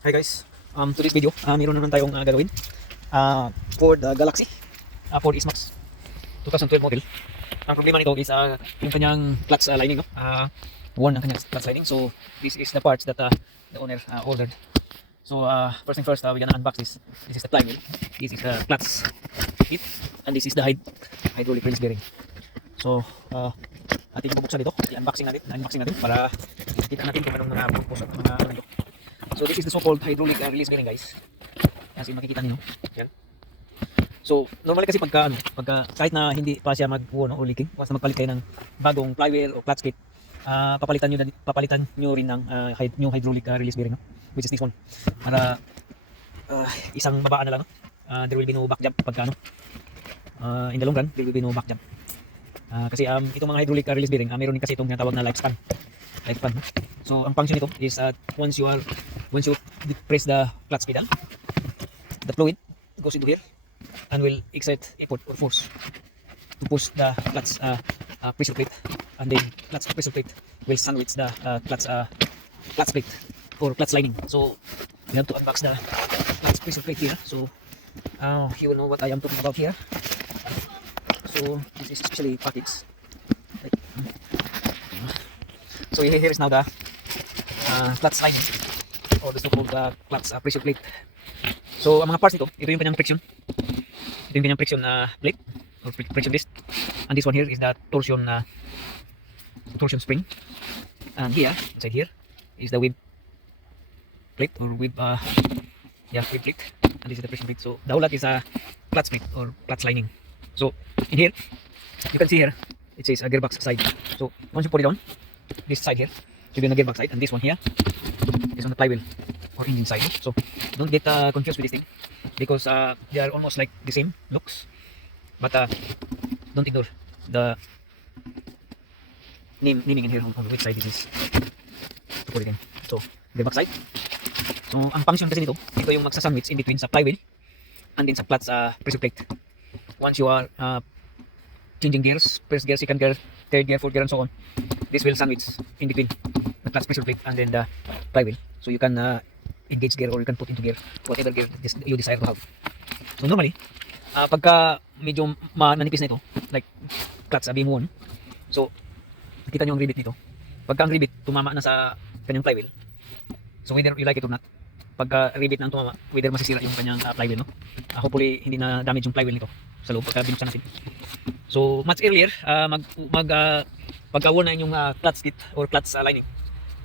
Hi guys, to this video, meron naman tayong gagawin for the Galaxy Ford S-Max 2012 model. Ang problema nito is yung kanyang clutch lining, no? Worn ang kanyang clutch lining. So this is the parts that the owner ordered. So first thing first, we're gonna unbox this. This is the flywheel, this is the clutch kit, and this is the hydraulic release bearing. So ating bubuksan dito, i-unboxing natin para kita natin kung anong purpose at mga ano. So this is the so-called hydraulic release bearing, guys. Kasi makikita niyo, yan. So normally kasi pagka kahit na hindi pa siya mag-worn o leaking, once na magpalit kayo ng bagong flywheel o clutch kit, papalitan niyo rin ng yung hydraulic release bearing, no? Which is this one. Para isang babaan na lang, no? There will be no back jump pagka in the long run, there will be no back jump. Kasi itong mga hydraulic release bearing, meron din kasi itong tinatawag na lifespan. No? So ang function nito is once you press the clutch pedal, the fluid goes into here and will exert effort or force to push the clutch pressure plate, and then clutch pressure plate will sandwich the clutch plate or clutch lining. So we have to unbox the clutch pressure plate here. So you will know what I am talking about here. So this is especially packaged. So here is now the clutch lining or the so-called clutch pressure plate. So ang mga parts nito, ito yung kanyang friction. Ito yung kanyang friction plate or friction disc. And this one here is the torsion spring. And here, inside here, is the web plate or web plate. And this is the friction plate. So the whole lot is a clutch plate or clutch lining. So in here, you can see here, it says a gearbox side. So once you put it on, this side here should be on the gearbox side, and this one here is on the flywheel or engine side. So don't get confused with this thing, because they are almost like the same looks, but don't ignore the naming in here on which side this is to put it in. So gearbox side. So ang function kasi nito, ito yung magsasandwich in between sa flywheel and then sa clutch pressure plate. Once you are changing gears, first gear, second gear, third gear, fourth gear, and so on, this will sandwich in between the clutch pressure plate and then the flywheel. So you can engage gear or you can put into gear whatever gear you desire to have. So normally, pagka medyo manipis na ito, like clutch being worn, so nakita nyo ang rivet nito. Pagka ang rivet tumama na sa kanyang flywheel, so whether you like it or not, pagka rivet na ang tumama, whether masisira yung kanyang flywheel, no? Hopefully hindi na damage yung flywheel nito sa loob pagka binuksan natin. So much earlier, pagka-worn na yung clutch kit or clutch lining,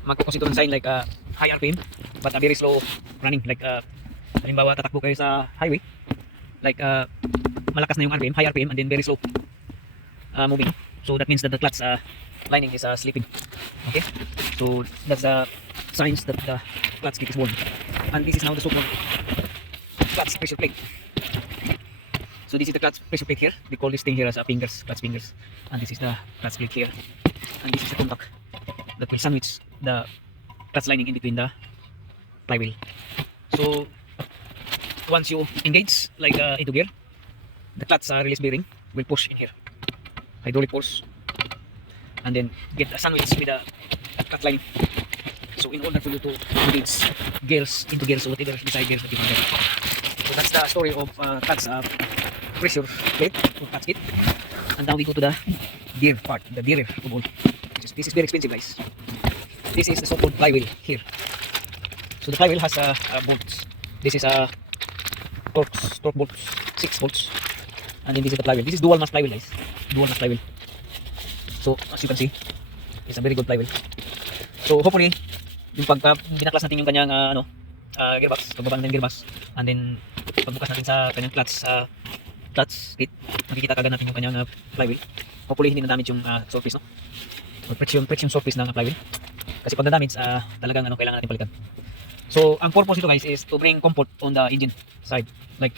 magkukos ito ng sign like high RPM but very slow running. Like halimbawa tatakbo kayo sa highway, like malakas na yung RPM, high RPM, and then very slow moving. So that means that the clutch lining is sleeping. Okay, so that's the signs that the clutch kit is worn. And this is now the so-called clutch pressure plate. So this is the clutch pressure plate here. We call this thing here as clutch fingers. And this is the clutch plate here. And this is the contact that will sandwich the clutch lining in between the flywheel. So once you engage like into gear, the clutch release bearing will push in here, hydraulic force, and then get a sandwich with the clutch lining. So in order for you to engage gears into gears or whatever desired gears that you want to get. So that's the story of clutch pressure plate or clutch kit. And now we go to the gear part, the gear of all. This is very expensive, guys. This is the so-called flywheel here. So the flywheel has bolts. This is torque bolts, 6 bolts. And then this is the flywheel. This is dual mass flywheel, guys. Dual mass flywheel. So as you can see, it's a very good flywheel. So hopefully, yung pagka binaklas natin yung kanyang gearbox, pagbaba natin yung gearbox, and then pagbukas natin sa kanyang clutch kit, makikita kagad natin yung kanyang flywheel. Hopefully hindi na damage yung surface, no? Or friction surface ng flywheel. Kasi pag na-damage, talagang kailangan natin palitan. So ang purpose nito, guys, is to bring comfort on the engine side. Like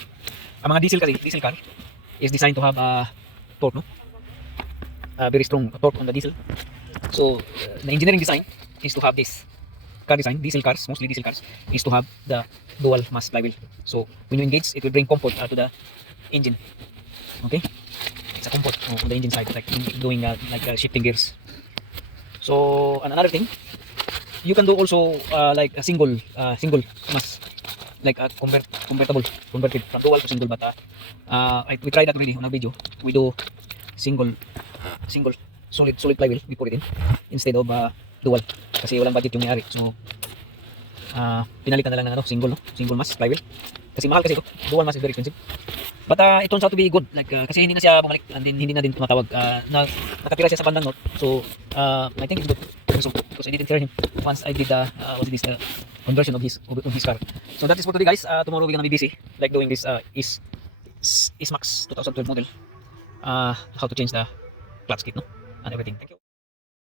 ang mga diesel car is designed to have torque, no? Very strong torque on the diesel. So the engineering design is to have this car design. Mostly diesel cars, is to have the dual mass flywheel. So when you engage, it will bring comfort to the engine. Okay, it's a comfort on the engine side, like doing shifting gears. So and another thing, you can do also like a single mas like a converted from dual to single, but we tried that already on a video. We do single solid flywheel, we put it in instead of dual kasi walang budget yung may-ari. So pinalitan na lang ng ano, single mass flywheel kasi mahal kasi ito. Dual mass is very expensive, but it turns out to be good, like kasi hindi na siya bumalik and then hindi na din tumatawag, nakatira siya sa bandang note. So I think it's good also because I didn't tell him once I did conversion of his car. So that is for today, guys. Tomorrow we're gonna be busy like doing this is Max 2012 model, how to change the clutch kit, no, and everything. Thank you.